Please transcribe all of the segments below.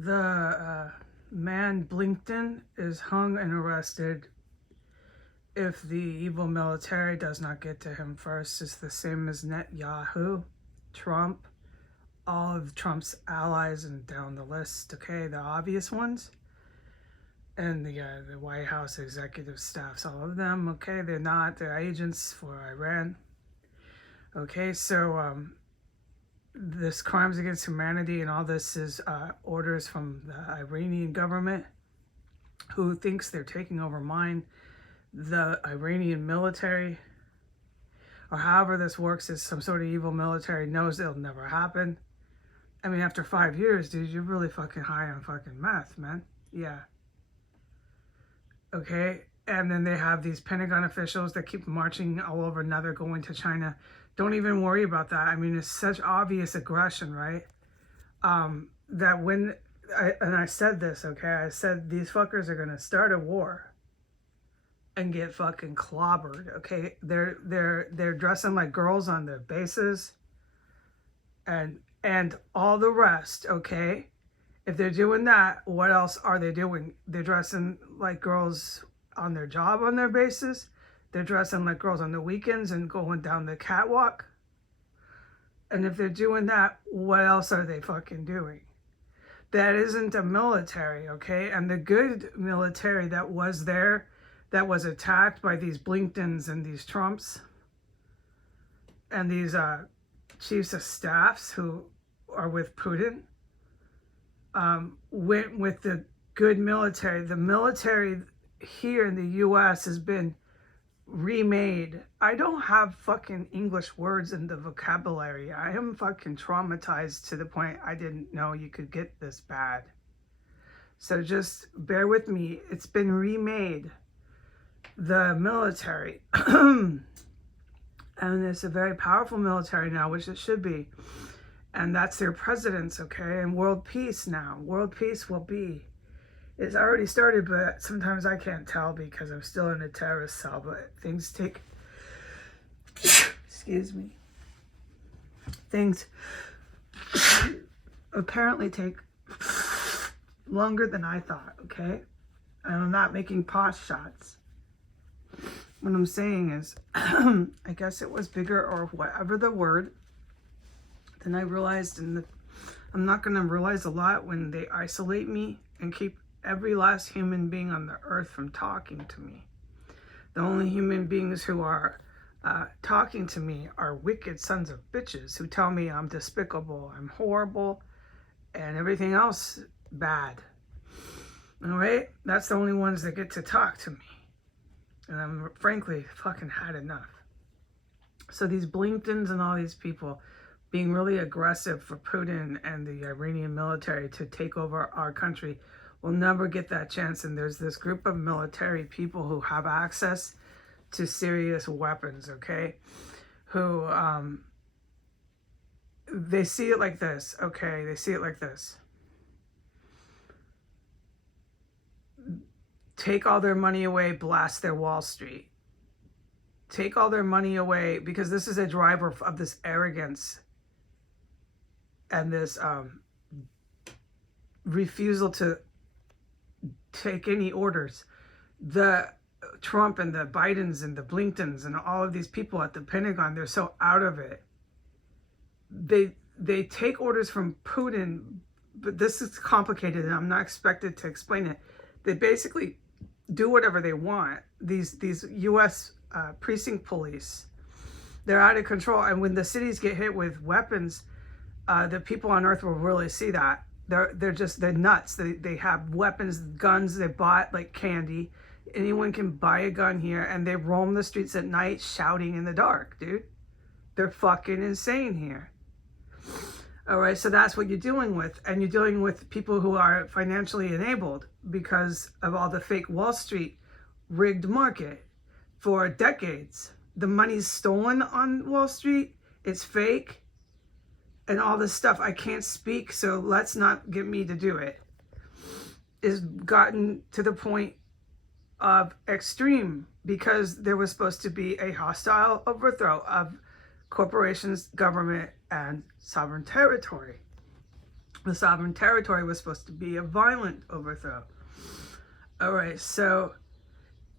The man Blinken is hung and arrested if the evil military does not get to him first. It's the same as Netanyahu, Trump, all of Trump's allies, and down the list. Okay, the obvious ones, and the White House executive staffs, all of them. Okay, they're agents for Iran. Okay, so this crimes against humanity and all this is orders from the Iranian government, who thinks they're taking over the Iranian military, or however this works, is some sort of evil military knows it'll never happen. I mean, after 5 years, dude, you're really fucking high on fucking meth, man. Yeah. Okay, and then they have these Pentagon officials that keep marching all over. Now they're going to China. Don't even worry about that. I mean, it's such obvious aggression, right? That when I said this, okay, I said these fuckers are gonna start a war and get fucking clobbered. Okay, they're dressing like girls on their bases, and all the rest. Okay, if they're doing that, what else are they doing? They're dressing like girls on their job on their bases. They're dressing like girls on the weekends and going down the catwalk. And if they're doing that, what else are they fucking doing? That isn't a military, okay? And the good military that was there, that was attacked by these Blinkens and these Trumps and these chiefs of staffs who are with Putin, went with the good military. The military here in the U.S. has been remade. I don't have fucking English words in the vocabulary. I am fucking traumatized to the point I didn't know you could get this bad. So just bear with me. It's been remade, the military. And it's a very powerful military now, which it should be. And that's their presidents, okay? And world peace now. World peace will be. It's already started, but sometimes I can't tell because I'm still in a terrorist cell. But things take, excuse me, things apparently take longer than I thought, okay? And I'm not making pot shots. What I'm saying is, I guess it was bigger or whatever the word than I realized. And I'm not going to realize a lot when they isolate me and keep every last human being on the earth from talking to me. The only human beings who are talking to me are wicked sons of bitches who tell me I'm despicable, I'm horrible, and everything else bad. All right? That's the only ones that get to talk to me. And I'm frankly fucking had enough. So these Blinkens and all these people being really aggressive for Putin and the Iranian military to take over our country will never get that chance. And there's this group of military people who have access to serious weapons, okay? Who, they see it like this, okay? They see it like this. Take all their money away, blast their Wall Street. Take all their money away, because this is a driver of this arrogance and this refusal to take any orders. The Trump and the Bidens and the Blinkens and all of these people at the Pentagon, they're so out of it. They take orders from Putin, but this is complicated and I'm not expected to explain it. They basically do whatever they want. These U.S. Precinct police, they're out of control. And when the cities get hit with weapons, the people on Earth will really see that. They're nuts. They have weapons, guns they bought like candy. Anyone can buy a gun here, and they roam the streets at night shouting in the dark, dude. They're fucking insane here. All right, so that's what you're dealing with. And you're dealing with people who are financially enabled because of all the fake Wall Street rigged market for decades. The money's stolen on Wall Street. It's fake. And all this stuff, I can't speak, so let's not get me to do it, is gotten to the point of extreme because there was supposed to be a hostile overthrow of corporations, government, and sovereign territory. The sovereign territory was supposed to be a violent overthrow. All right, so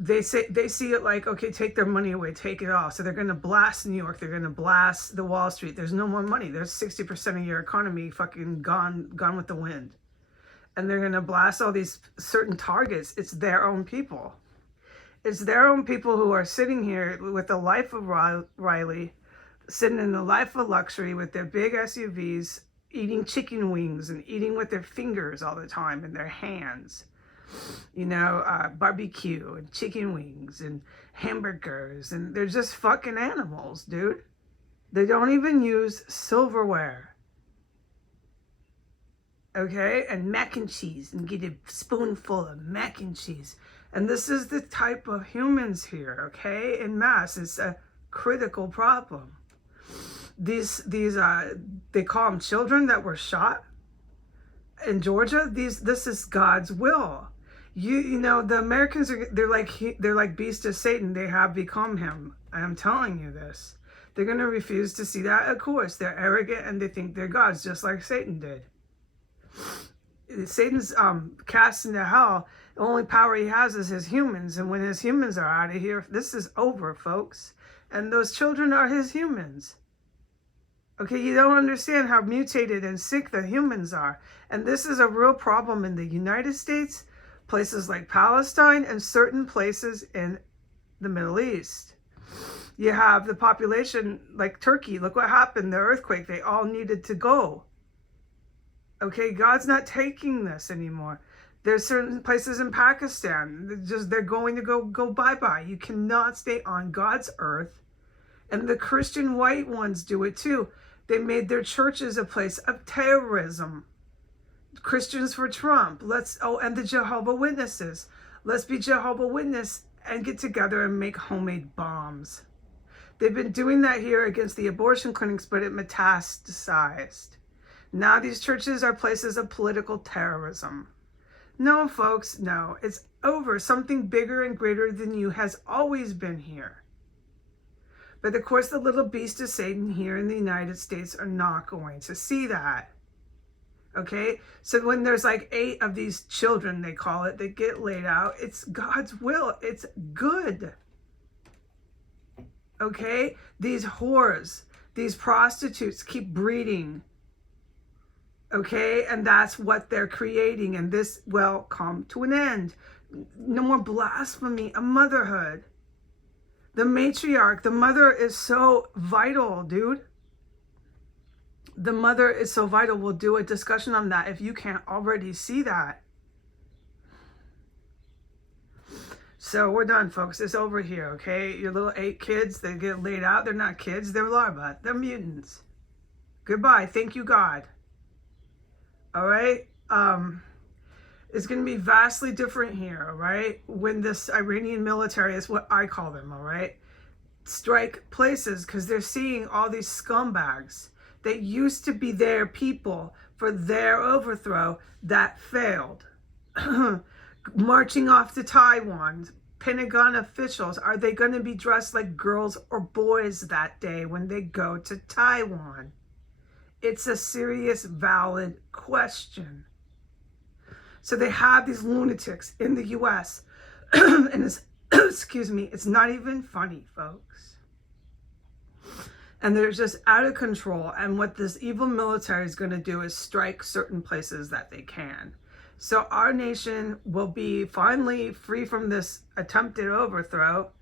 they see it like, okay, take their money away, take it all. So they're going to blast New York. They're going to blast the Wall Street. There's no more money. There's 60% of your economy fucking gone with the wind. And they're going to blast all these certain targets. It's their own people. It's their own people who are sitting here with the life of Riley, sitting in the life of luxury with their big SUVs, eating chicken wings and eating with their fingers all the time and their hands. You know, barbecue and chicken wings and hamburgers, and they're just fucking animals, dude. They don't even use silverware. Okay? And mac and cheese, and get a spoonful of mac and cheese. And this is the type of humans here, okay? In mass, it's a critical problem. These they call them children that were shot in Georgia. This is God's will. You know, the Americans they're like beasts of Satan. They have become him. I'm telling you this. They're going to refuse to see that. Of course, they're arrogant and they think they're gods, just like Satan did. Satan's cast into hell. The only power he has is his humans, and when his humans are out of here, this is over, folks. And those children are his humans. Okay, you don't understand how mutated and sick the humans are. And this is a real problem in the United States, places like Palestine, and certain places in the Middle East. You have the population like Turkey. Look what happened, the earthquake. They all needed to go. Okay, God's not taking this anymore. There's certain places in Pakistan, they're going to go bye-bye. You cannot stay on God's earth. And the Christian white ones do it too. They made their churches a place of terrorism. Christians for Trump. And the Jehovah Witnesses. Let's be Jehovah Witness and get together and make homemade bombs. They've been doing that here against the abortion clinics, but it metastasized. Now these churches are places of political terrorism. No, folks, no. It's over. Something bigger and greater than you has always been here. But of course, the little beast of Satan here in the United States are not going to see that. Okay? So when there's like 8 of these children, they call it, that get laid out, it's God's will. It's good. Okay? These whores, these prostitutes keep breeding. Okay? And that's what they're creating. And this will come to an end. No more blasphemy of motherhood. The matriarch, the mother is so vital, dude. The mother is so vital. We'll do a discussion on that if you can't already see that. So we're done, folks. It's over here, okay? Your little 8 kids, they get laid out. They're not kids. They're larvae. They're mutants. Goodbye. Thank you, God. All right? It's going to be vastly different here, all right? When this Iranian military is what I call them, all right? Strike places because they're seeing all these scumbags that used to be their people for their overthrow that failed. Marching off to Taiwan, Pentagon officials, are they going to be dressed like girls or boys that day when they go to Taiwan? It's a serious, valid question. So they have these lunatics in the U.S. and it's, excuse me, it's not even funny, folks. And they're just out of control. And what this evil military is going to do is strike certain places that they can. So our nation will be finally free from this attempted overthrow.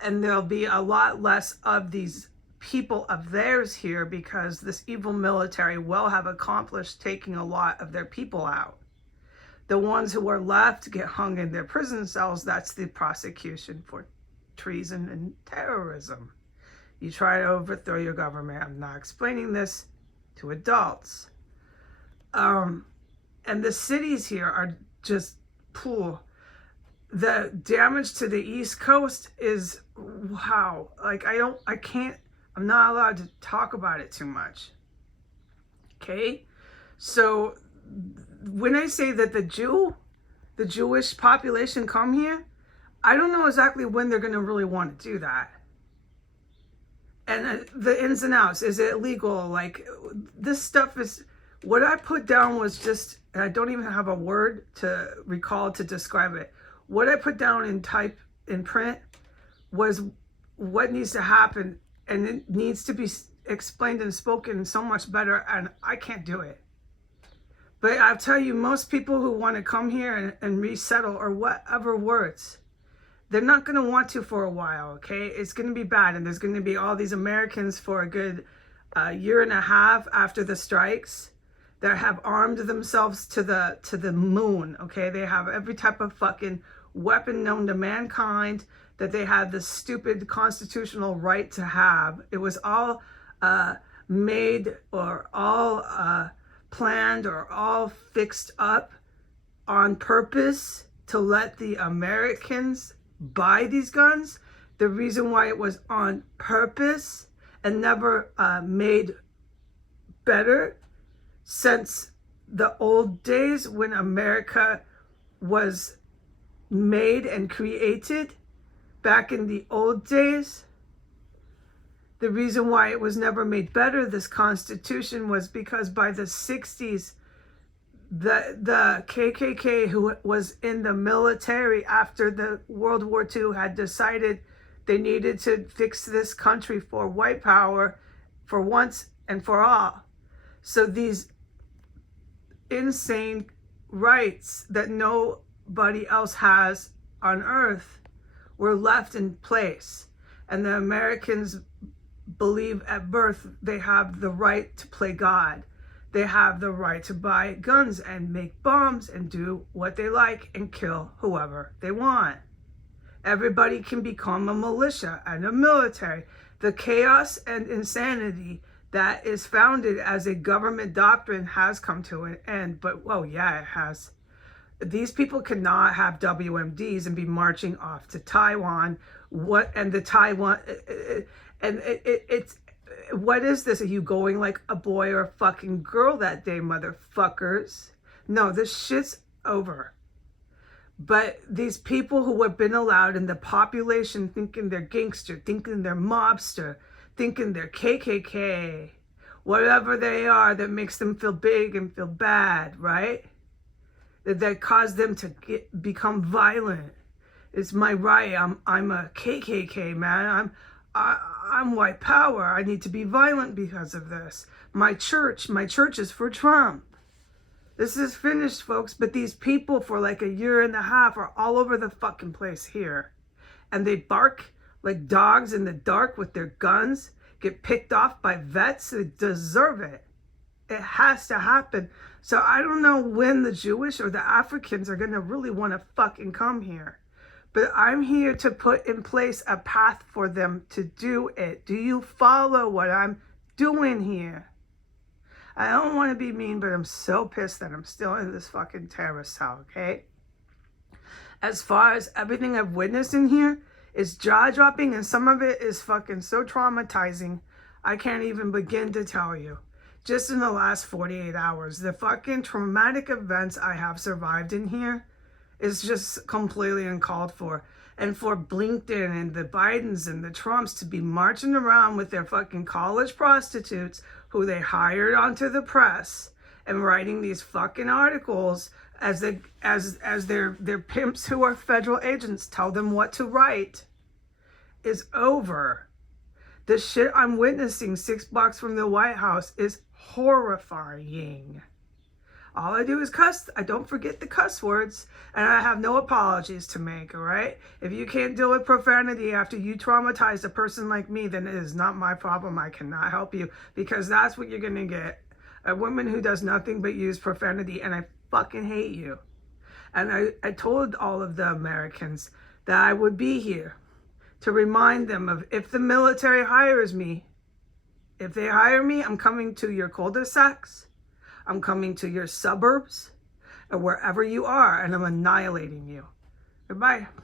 And there'll be a lot less of these people of theirs here because this evil military will have accomplished taking a lot of their people out. The ones who are left get hung in their prison cells. That's the prosecution for treason and terrorism. You try to overthrow your government. I'm not explaining this to adults. And the cities here are just poor. The damage to the East Coast is, wow. Like, I'm not allowed to talk about it too much. Okay? So when I say that the Jewish population come here, I don't know exactly when they're going to really want to do that. And the ins and outs, is it illegal? Like, this stuff is, What I put down was just, and I don't even have a word to recall to describe it. What I put down in type in print was what needs to happen, and it needs to be explained and spoken so much better, and I can't do it. But I'll tell you, most people who want to come here and resettle or whatever words, they're not going to want to for a while, okay? It's going to be bad, and there's going to be all these Americans for a good year and a half after the strikes that have armed themselves to the moon, okay? They have every type of fucking weapon known to mankind that they had the stupid constitutional right to have. It was all made or all planned or all fixed up on purpose to let the Americans buy these guns. The reason why it was on purpose and never made better since the old days when America was made and created back in the old days. The reason why it was never made better, this Constitution, was because by the 60s, the KKK, who was in the military after the World War II, had decided they needed to fix this country for white power for once and for all. So these insane rights that nobody else has on earth were left in place. And the Americans believe at birth they have the right to play God. They have the right to buy guns and make bombs and do what they like and kill whoever they want. Everybody can become a militia and a military. The chaos and insanity that is founded as a government doctrine has come to an end. But, oh yeah, it has. These people cannot have WMDs and be marching off to Taiwan. What is this? Are you going like a boy or a fucking girl that day, motherfuckers? No, this shit's over. But these people who have been allowed in the population thinking they're gangster, thinking they're mobster, thinking they're KKK, whatever they are that makes them feel big and feel bad, right? That cause them to become violent. It's my right. I'm a KKK, man. I'm white power. I need to be violent because of this. My church is for Trump. This is finished, folks. But these people for like a year and a half are all over the fucking place here. And they bark like dogs in the dark with their guns, get picked off by vets. They deserve it. It has to happen. So I don't know when the Jewish or the Africans are going to really want to fucking come here. But I'm here to put in place a path for them to do it. Do you follow what I'm doing here? I don't want to be mean, but I'm so pissed that I'm still in this fucking terrorist cell, okay? As far as everything I've witnessed in here is jaw-dropping, and some of it is fucking so traumatizing, I can't even begin to tell you. Just in the last 48 hours, the fucking traumatic events I have survived in here is just completely uncalled for. And for Blinken and the Bidens and the Trumps to be marching around with their fucking college prostitutes who they hired onto the press and writing these fucking articles as their pimps who are federal agents tell them what to write is over. The shit I'm witnessing 6 blocks from the White House is horrifying. All I do is cuss. I don't forget the cuss words, and I have no apologies to make, all right? If you can't deal with profanity after you traumatize a person like me, then it is not my problem. I cannot help you, because that's what you're going to get. A woman who does nothing but use profanity, and I fucking hate you. And I told all of the Americans that I would be here to remind them of, if the military hires me, if they hire me, I'm coming to your cul-de-sacs. I'm coming to your suburbs or wherever you are, and I'm annihilating you. Goodbye.